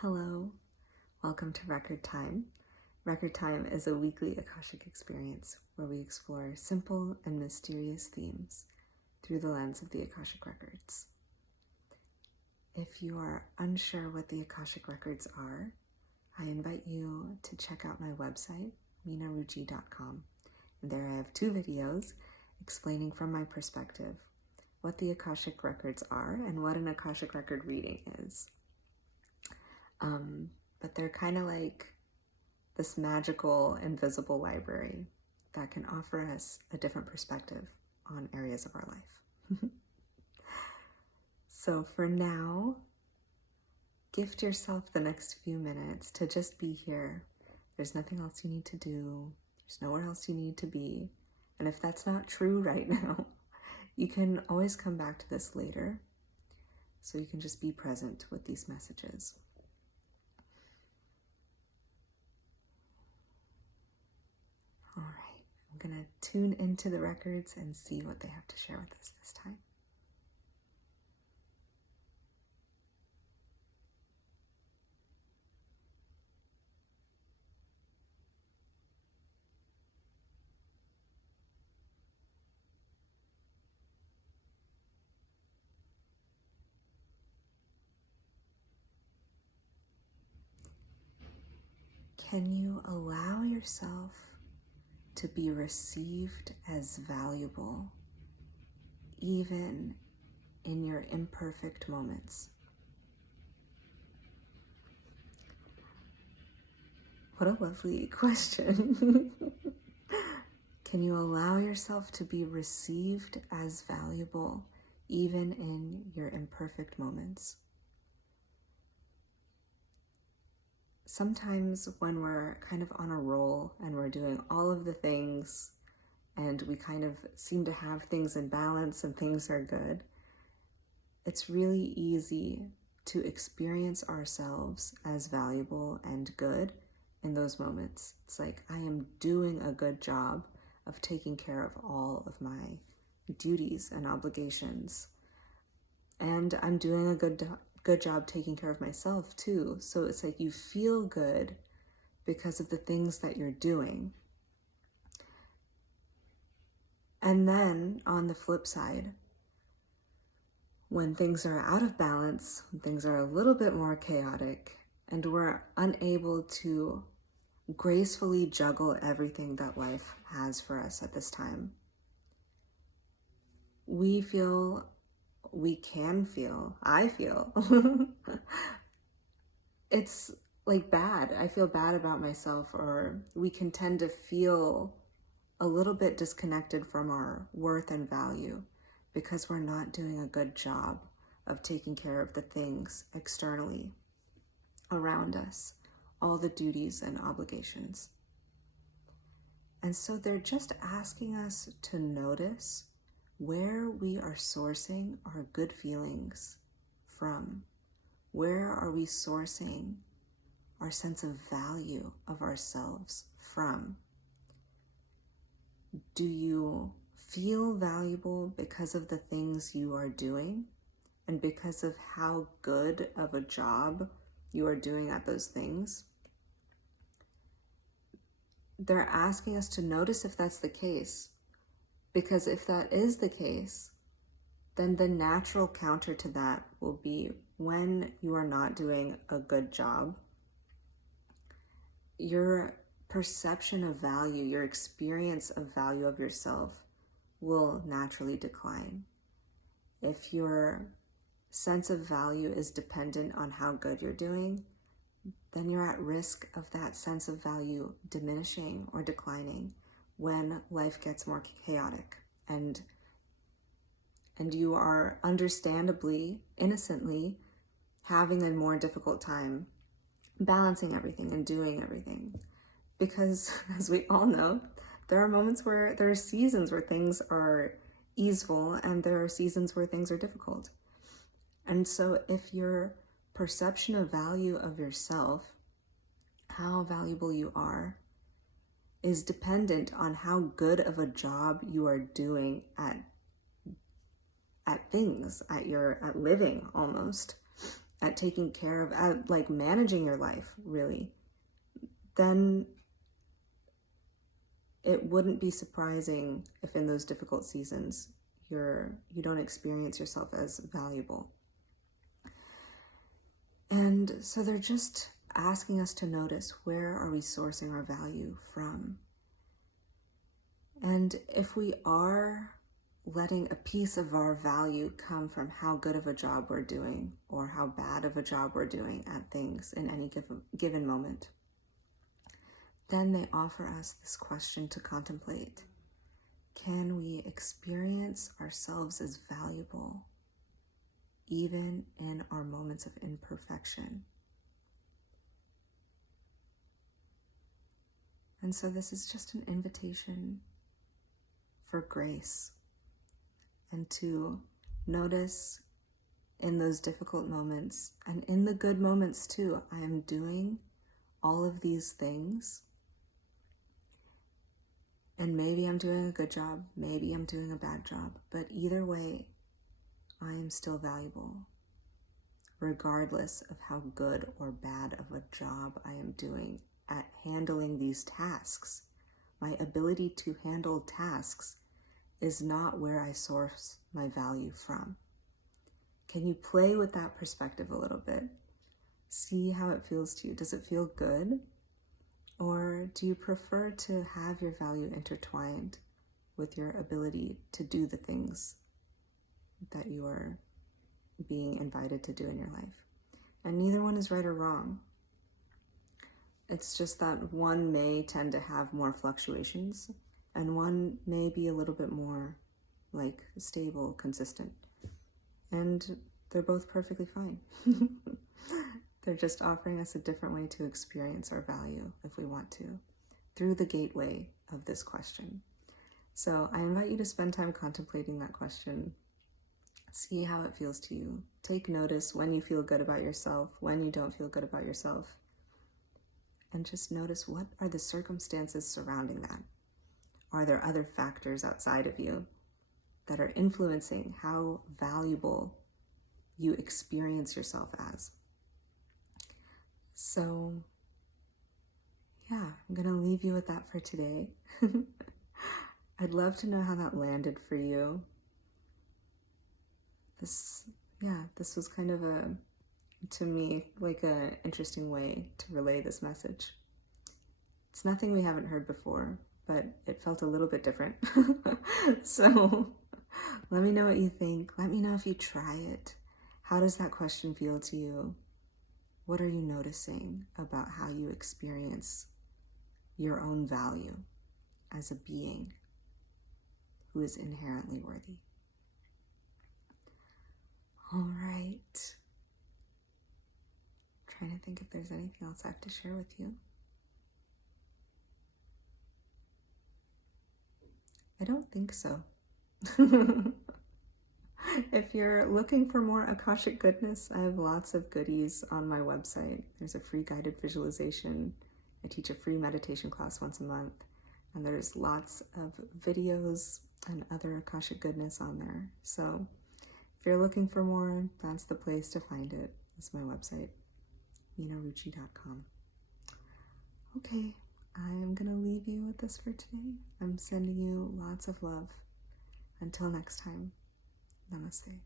Hello, welcome to Record Time. Record Time is a weekly Akashic experience where we explore simple and mysterious themes through the lens of the Akashic Records. If you are unsure what the Akashic Records are, I invite you to check out my website, minaruji.com. And there I have 2 videos explaining from my perspective what the Akashic Records are and what an Akashic Record reading is. But they're kind of like this magical, invisible library that can offer us a different perspective on areas of our life. So for now, gift yourself the next few minutes to just be here. There's nothing else you need to do. There's nowhere else you need to be. And if that's not true right now, you can always come back to this later. So you can just be present with these messages. All right, I'm going to tune into the records and see what they have to share with us this time. Can you allow yourself to be received as valuable, even in your imperfect moments? What a lovely question. Can you allow yourself to be received as valuable, even in your imperfect moments? Sometimes when we're kind of on a roll and we're doing all of the things and we kind of seem to have things in balance and things are good, it's really easy to experience ourselves as valuable and good in those moments. It's like, I am doing a good job of taking care of all of my duties and obligations. And I'm doing a good job taking care of myself too. So it's like you feel good because of the things that you're doing. And then on the flip side, when things are out of balance, when things are a little bit more chaotic, and we're unable to gracefully juggle everything that life has for us at this time, I feel, it's like bad. I feel bad about myself, or we can tend to feel a little bit disconnected from our worth and value because we're not doing a good job of taking care of the things externally around us, all the duties and obligations. And so they're just asking us to notice where we are sourcing our good feelings from. Where are we sourcing our sense of value of ourselves from? Do you feel valuable because of the things you are doing and because of how good of a job you are doing at those things? They're asking us to notice if that's the case. Because if that is the case, then the natural counter to that will be when you are not doing a good job, your perception of value, your experience of value of yourself will naturally decline. If your sense of value is dependent on how good you're doing, then you're at risk of that sense of value diminishing or declining when life gets more chaotic and you are understandably, innocently having a more difficult time balancing everything and doing everything. Because as we all know, there are seasons where things are easeful and there are seasons where things are difficult. And so if your perception of value of yourself, how valuable you are, is dependent on how good of a job you are doing at things, at living almost, at taking care of, at like managing your life, really, then it wouldn't be surprising if in those difficult seasons you don't experience yourself as valuable. And so they're just asking us to notice, where are we sourcing our value from? And if we are letting a piece of our value come from how good of a job we're doing or how bad of a job we're doing at things in any given moment, then they offer us this question to contemplate. Can we experience ourselves as valuable even in our moments of imperfection? And so this is just an invitation for grace and to notice in those difficult moments and in the good moments too. I am doing all of these things, and maybe I'm doing a good job, maybe I'm doing a bad job, but either way, I am still valuable, regardless of how good or bad of a job I am doing at handling these tasks. My ability to handle tasks is not where I source my value from. Can you play with that perspective a little bit? See how it feels to you. Does it feel good? Or do you prefer to have your value intertwined with your ability to do the things that you are being invited to do in your life? And neither one is right or wrong. It's just that one may tend to have more fluctuations and one may be a little bit more like stable, consistent. And they're both perfectly fine. They're just offering us a different way to experience our value if we want to, through the gateway of this question. So I invite you to spend time contemplating that question. See how it feels to you. Take notice when you feel good about yourself, when you don't feel good about yourself. And just notice, what are the circumstances surrounding that? Are there other factors outside of you that are influencing how valuable you experience yourself as? So, yeah, I'm going to leave you with that for today. I'd love to know how that landed for you. This was kind of to me, like an interesting way to relay this message. It's nothing we haven't heard before, but it felt a little bit different. So let me know what you think. Let me know if you try it. How does that question feel to you? What are you noticing about how you experience your own value as a being who is inherently worthy? All right. Trying to think if there's anything else I have to share with you. I don't think so. If you're looking for more Akashic goodness, I have lots of goodies on my website. There's a free guided visualization. I teach a free meditation class once a month. And there's lots of videos and other Akashic goodness on there. So if you're looking for more, that's the place to find it. That's my website, minaruchi.com. Okay, I'm going to leave you with this for today. I'm sending you lots of love. Until next time, namaste.